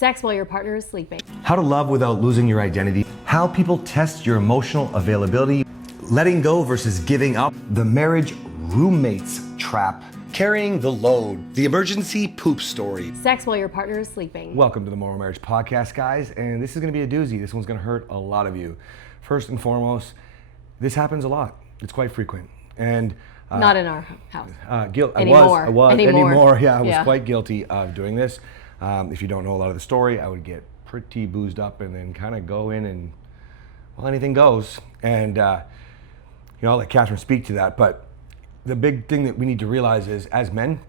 Sex while your partner is sleeping. How to love without losing your identity. How people test your emotional availability. Letting go versus giving up. The marriage roommates trap. Carrying the load. The emergency poop story. Sex while your partner is sleeping. Welcome to the Morrow Marriage podcast, guys. And this is going to be a doozy. This one's going to hurt a lot of you. First and foremost, this happens a lot. It's quite frequent. And not in our house. Anymore. I was Yeah. quite guilty of doing this. If you don't know a lot of the story, I would get pretty boozed up and then kind of go in and, well, anything goes. And, I'll let Kathryn speak to that. But the big thing that we need to realize is, as men,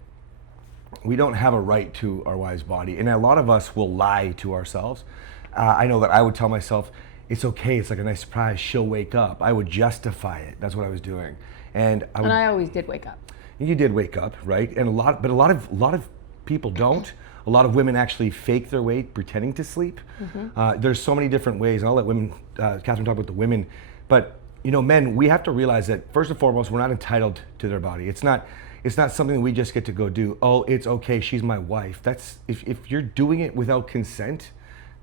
we don't have a right to our wife's body. And a lot of us will lie to ourselves. I know that I would tell myself, it's okay, it's like a nice surprise, she'll wake up. I would justify it. That's what I was doing. And I always did wake up. You did wake up, right? And a lot of people don't. A lot of women actually fake their weight pretending to sleep. Mm-hmm. There's so many different ways, and I'll let Kathryn talk about the women. But men, we have to realize that first and foremost, we're not entitled to their body. It's not something that we just get to go do. Oh, it's okay, she's my wife. That's if you're doing it without consent,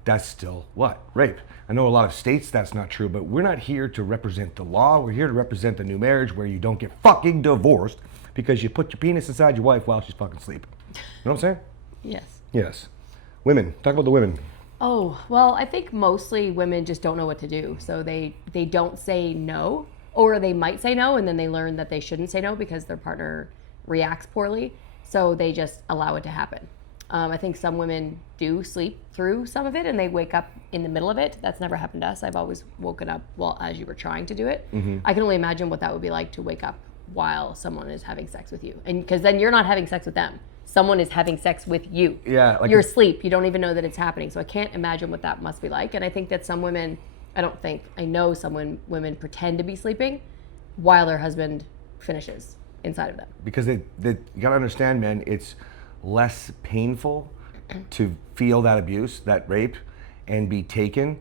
that's still what? Rape. I know a lot of states that's not true, but we're not here to represent the law. We're here to represent the new marriage where you don't get fucking divorced because you put your penis inside your wife while she's fucking sleeping. You know what I'm saying? Yes. Yes. Women. Talk about the women. Oh, well, I think mostly women just don't know what to do. So they don't say no, or they might say no and then they learn that they shouldn't say no because their partner reacts poorly. So they just allow it to happen. I think some women do sleep through some of it and they wake up in the middle of it. That's never happened to us. I've always woken up as you were trying to do it. Mm-hmm. I can only imagine what that would be like to wake up while someone is having sex with you. And because then you're not having sex with them. Someone is having sex with you. Yeah. You're asleep. You don't even know that it's happening. So I can't imagine what that must be like. And I think that some women, I know some women pretend to be sleeping while their husband finishes inside of them. Because you gotta understand, men, it's less painful to feel that abuse, that rape, and be taken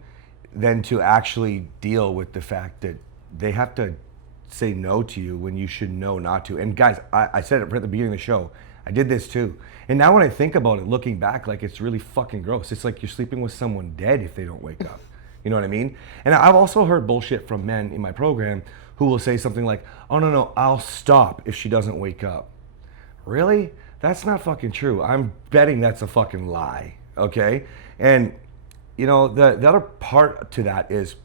than to actually deal with the fact that they have to say no to you when you should know not to. And guys, I said it right at the beginning of the show, I did this too. And now when I think about it, looking back, like it's really fucking gross. It's like you're sleeping with someone dead if they don't wake up. You know what I mean? And I've also heard bullshit from men in my program who will say something like, oh no, I'll stop if she doesn't wake up. Really? That's not fucking true. I'm betting that's a fucking lie, okay? And the other part to that is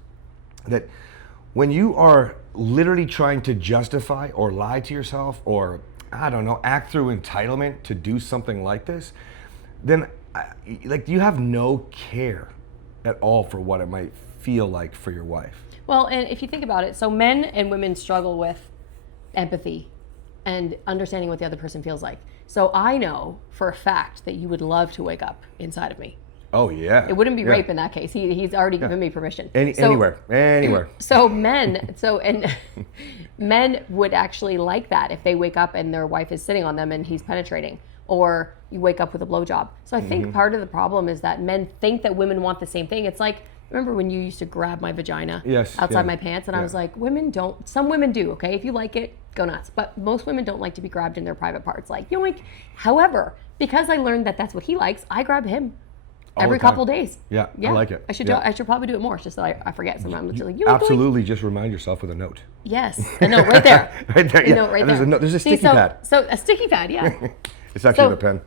that when you are literally trying to justify or lie to yourself or, I don't know, act through entitlement to do something like this, then you have no care at all for what it might feel like for your wife. Well, and if you think about it, so men and women struggle with empathy and understanding what the other person feels like. So I know for a fact that you would love to wake up inside of me. Oh yeah. It wouldn't be rape in that case. He's already given me permission. Anywhere. So men would actually like that if they wake up and their wife is sitting on them and he's penetrating, or you wake up with a blowjob. So I think part of the problem is that men think that women want the same thing. It's like, remember when you used to grab my vagina outside my pants, and I was like, women don't. Some women do. Okay, if you like it, go nuts. But most women don't like to be grabbed in their private parts. Like, However, because I learned that that's what he likes, I grab him every couple days. Yeah, I like it. I should probably do it more. It's just that I forget sometimes. It's like, absolutely, just remind yourself with a note. Yes, a note right there. Right there. A note right there. There's a sticky pad. So a sticky pad, yeah. It's actually a pen.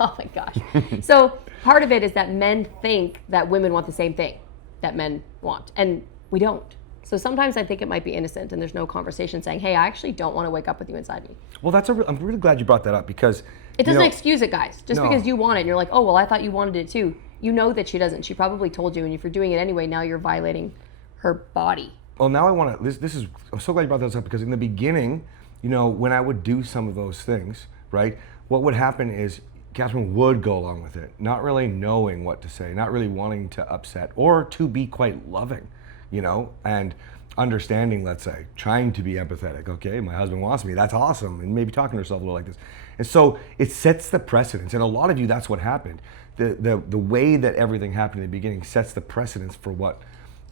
Oh my gosh. So part of it is that men think that women want the same thing that men want, and we don't. So sometimes I think it might be innocent, and there's no conversation saying, "Hey, I actually don't want to wake up with you inside me." Well, I'm really glad you brought that up because it doesn't excuse it, guys. Just because you want it, and you're like, "Oh, well, I thought you wanted it too." You know that she doesn't. She probably told you, and if you're doing it anyway, now you're violating her body. Well, now I want to. I'm so glad you brought this up because in the beginning, when I would do some of those things, right? What would happen is Kathryn would go along with it, not really knowing what to say, not really wanting to upset or to be quite loving, and understanding, let's say, trying to be empathetic. Okay, my husband wants me, that's awesome, and maybe talking to herself a little like this. And so it sets the precedence, and a lot of you, that's what happened. The way that everything happened in the beginning sets the precedence for what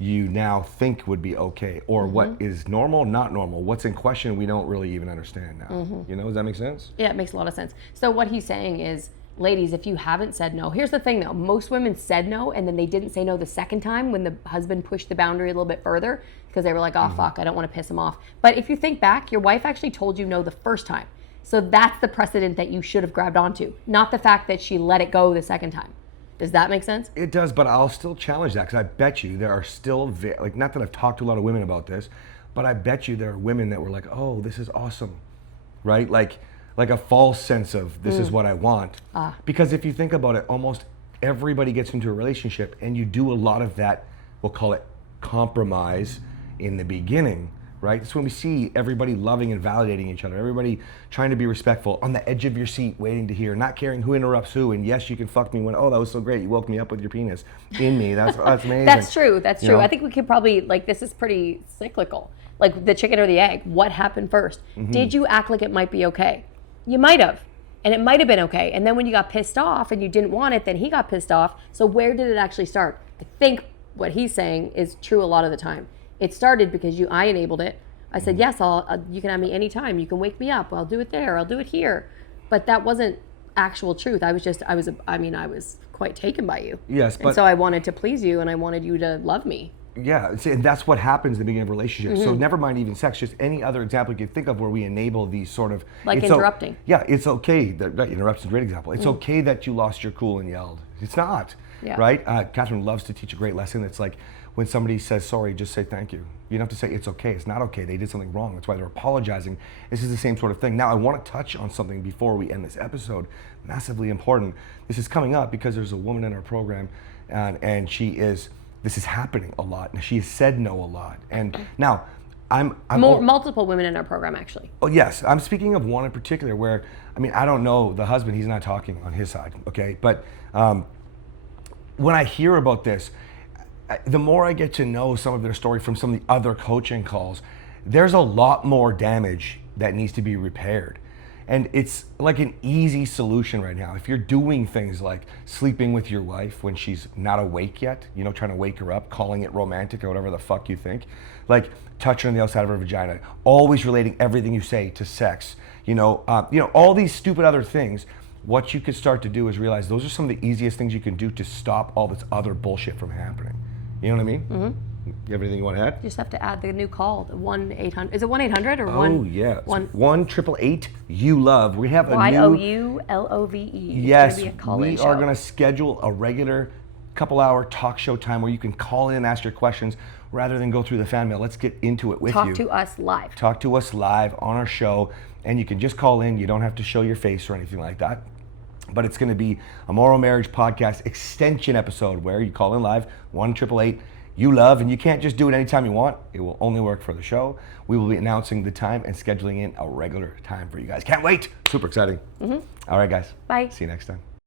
you now think would be okay, or what is normal, not normal. What's in question, we don't really even understand now. Does that make sense? Yeah, it makes a lot of sense. So what he's saying is, ladies, if you haven't said no, here's the thing though, most women said no and then they didn't say no the second time when the husband pushed the boundary a little bit further because they were like, oh fuck, I don't want to piss him off. But if you think back, your wife actually told you no the first time. So that's the precedent that you should have grabbed onto, not the fact that she let it go the second time. Does that make sense? It does, but I'll still challenge that because I bet you there are still, like, not that I've talked to a lot of women about this, but I bet you there are women that were like, oh, this is awesome, right? Like a false sense of this is what I want. Because if you think about it, almost everybody gets into a relationship and you do a lot of that, we'll call it compromise in the beginning, right? It's when we see everybody loving and validating each other, everybody trying to be respectful, on the edge of your seat waiting to hear, not caring who interrupts who, and yes, you can fuck me when, oh, that was so great, you woke me up with your penis in me, that's amazing. That's true. I think we could probably, like, this is pretty cyclical. Like the chicken or the egg, what happened first? Did you act like it might be okay? You might have, and it might have been okay. And then when you got pissed off and you didn't want it, then he got pissed off. So where did it actually start? I think what he's saying is true a lot of the time. It started because I enabled it. I said, yes, you can have me anytime. You can wake me up. I'll do it there. I'll do it here. But that wasn't actual truth. I was quite taken by you. Yes, but and so I wanted to please you and I wanted you to love me. Yeah, and that's what happens in the beginning of relationships. So never mind even sex, just any other example you can think of where we enable these sort of... Like interrupting. It's okay. Interruption's a great example. It's okay that you lost your cool and yelled. It's not, right? Kathryn loves to teach a great lesson. It's like when somebody says sorry, just say thank you. You don't have to say it's okay. It's not okay. They did something wrong. That's why they're apologizing. This is the same sort of thing. Now, I want to touch on something before we end this episode. Massively important. This is coming up because there's a woman in our program and this is happening a lot. She has said no a lot. And now, multiple women in our program, actually. Oh, yes. I'm speaking of one in particular where, I don't know the husband. He's not talking on his side, okay? But when I hear about this, the more I get to know some of their story from some of the other coaching calls, there's a lot more damage that needs to be repaired. And it's like an easy solution right now. If you're doing things like sleeping with your wife when she's not awake yet, trying to wake her up, calling it romantic or whatever the fuck you think, like touching on the outside of her vagina, always relating everything you say to sex, all these stupid other things, what you could start to do is realize those are some of the easiest things you can do to stop all this other bullshit from happening. You know what I mean? Mm-hmm. You have anything you want to add? You just have to add the new call, the 1-800. Is it 1-800 or 1? Oh, yeah. 1-888-YOU-LOVE. We have a YOULOVE. Yes, we are going to schedule a regular couple-hour talk show time where you can call in and ask your questions rather than go through the fan mail. Let's get into it with you. Talk to us live. Talk to us live on our show, and you can just call in. You don't have to show your face or anything like that. But it's going to be a Morrow Marriage podcast extension episode where you call in live, 1-888-YOU-LOVE, and you can't just do it anytime you want. It will only work for the show. We will be announcing the time and scheduling in a regular time for you guys. Can't wait. Super exciting. Mm-hmm. All right, guys. Bye. See you next time.